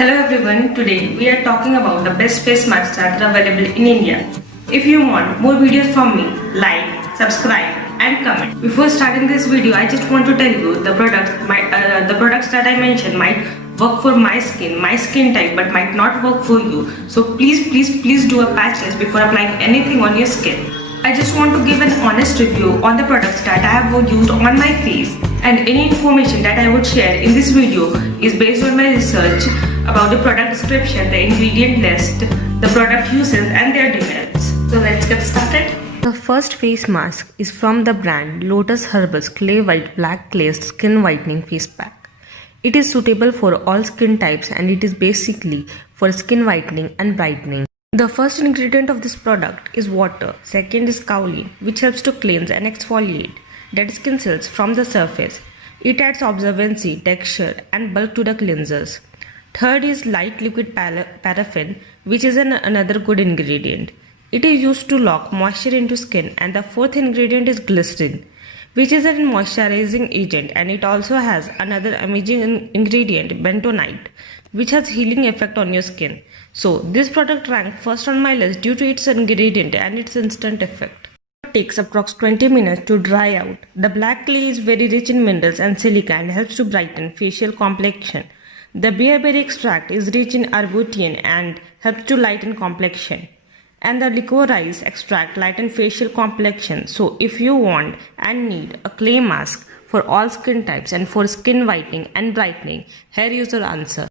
Hello everyone, today we are talking about the best face masks that are available in India. If you want more videos from me, like, subscribe and comment. Before starting this video, I just want to tell you the products that I mentioned might work for my skin type, but might not work for you. So please do a patch test before applying anything on your skin. I just want to give an honest review on the products that I have used on my face, and any information that I would share in this video is based on my research about the product description, the ingredient list, the product uses and their demerits. So let's get started. The first face mask is from the brand Lotus Herbals Clay White Black Glazed Skin Whitening Face Pack. It is suitable for all skin types and it is basically for skin whitening and brightening. The first ingredient of this product is water. Second is kaolin, which helps to cleanse and exfoliate dead skin cells from the surface. It adds absorbency, texture and bulk to the cleansers. Third is light liquid paraffin, which is another good ingredient. It is used to lock moisture into skin. And the fourth ingredient is glycerin, which is a moisturizing agent, and it also has another amazing ingredient, bentonite, which has healing effect on your skin. So this product ranked first on my list due to its ingredient and its instant effect. It takes approx 20 minutes to dry out. The black clay is very rich in minerals and silica and helps to brighten facial complexion. The bearberry extract is rich in arbutin and helps to lighten complexion. And the licorice extract lighten facial complexion. So if you want and need a clay mask for all skin types and for skin whitening and brightening, here is your answer.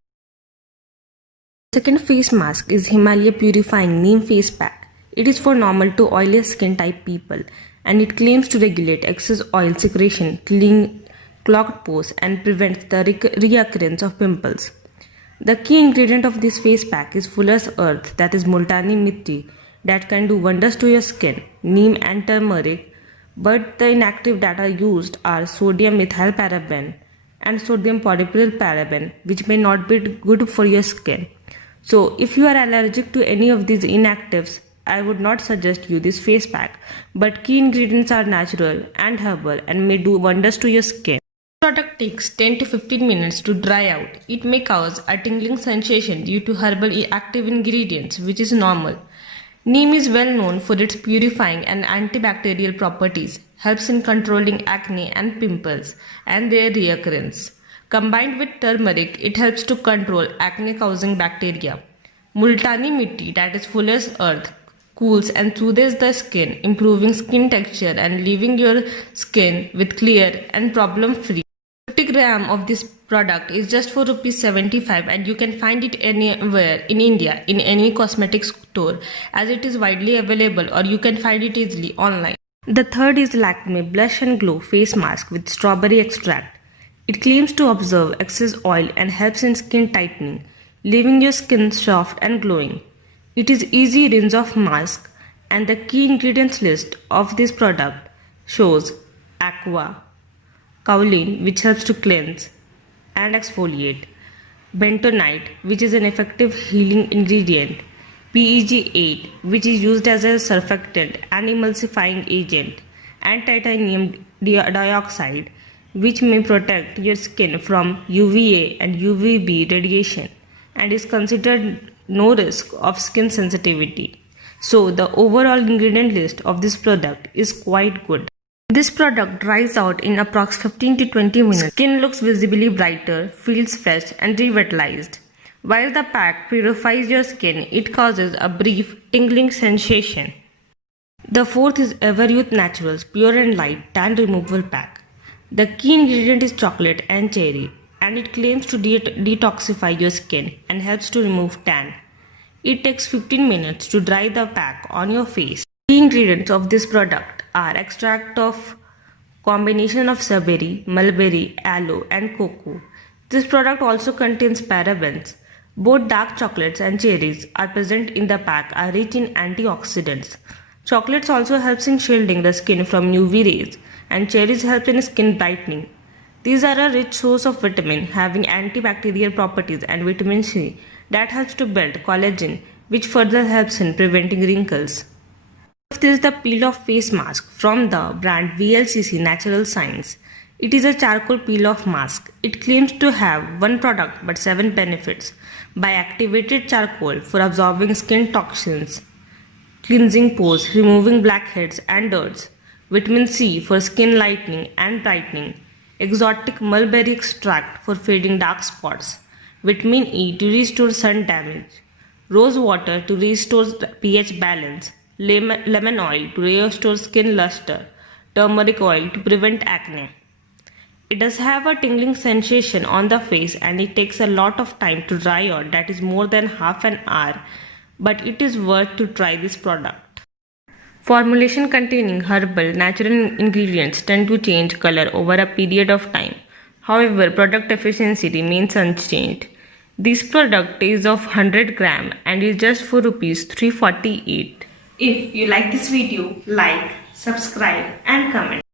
Second face mask is Himalaya Purifying Neem Face Pack. It is for normal to oily skin type people and it claims to regulate excess oil secretion, clean clogged pores and prevents the reoccurrence of pimples. The key ingredient of this face pack is Fuller's Earth, that is Multani Mitti, that can do wonders to your skin, neem and turmeric, but the inactive that are used are sodium methylparaben and sodium polypropyl, which may not be good for your skin. So if you are allergic to any of these inactives, I would not suggest you this face pack, but key ingredients are natural and herbal and may do wonders to your skin. This product takes 10 to 15 minutes to dry out. It may cause a tingling sensation due to herbal active ingredients, which is normal. Neem is well known for its purifying and antibacterial properties, helps in controlling acne and pimples and their reoccurrence. Combined with turmeric, it helps to control acne-causing bacteria. Multani Mitti, that is Fuller's Earth, cools and soothes the skin, improving skin texture and leaving your skin with clear and problem-free. 50 grams of this product is just for ₹75 and you can find it anywhere in India in any cosmetics store as it is widely available, or you can find it easily online. The third is Lakme Blush and Glow Face Mask with Strawberry Extract. It claims to absorb excess oil and helps in skin tightening, leaving your skin soft and glowing. It is easy rinse off mask, and the key ingredients list of this product shows aqua, kaolin, which helps to cleanse and exfoliate, bentonite, which is an effective healing ingredient, PEG8, which is used as a surfactant and emulsifying agent, and titanium dioxide, which may protect your skin from UVA and UVB radiation and is considered no risk of skin sensitivity. So the overall ingredient list of this product is quite good. This product dries out in approx 15 to 20 minutes. Skin looks visibly brighter, feels fresh and revitalized. While the pack purifies your skin, it causes a brief tingling sensation. The fourth is Everyuth Naturals Pure and Light Tan Removal Pack. The key ingredient is chocolate and cherry, and it claims to detoxify your skin and helps to remove tan. It takes 15 minutes to dry the pack on your face. Key ingredients of this product are extract of combination of strawberry, mulberry, aloe and cocoa. This product also contains parabens. Both dark chocolates and cherries are present in the pack are rich in antioxidants. Chocolates also helps in shielding the skin from UV rays, and cherries help in skin brightening. These are a rich source of vitamin having antibacterial properties and vitamin C that helps to build collagen, which further helps in preventing wrinkles. Fifth is the peel off face mask from the brand VLCC Natural Science. It is a charcoal peel-off mask. It claims to have one product but 7 benefits. By activated charcoal for absorbing skin toxins, cleansing pores, removing blackheads and dirts. Vitamin C for skin lightening and brightening. Exotic mulberry extract for fading dark spots. Vitamin E to restore sun damage. Rose water to restore pH balance. Lemon oil to restore skin luster. Turmeric oil to prevent acne. It does have a tingling sensation on the face and it takes a lot of time to dry out, that is more than half an hour, but it is worth to try this product. Formulation containing herbal natural ingredients tend to change color over a period of time. However, product efficiency remains unchanged. This product is of 100 gram and is just for Rs 348. If you like this video, like, subscribe and comment.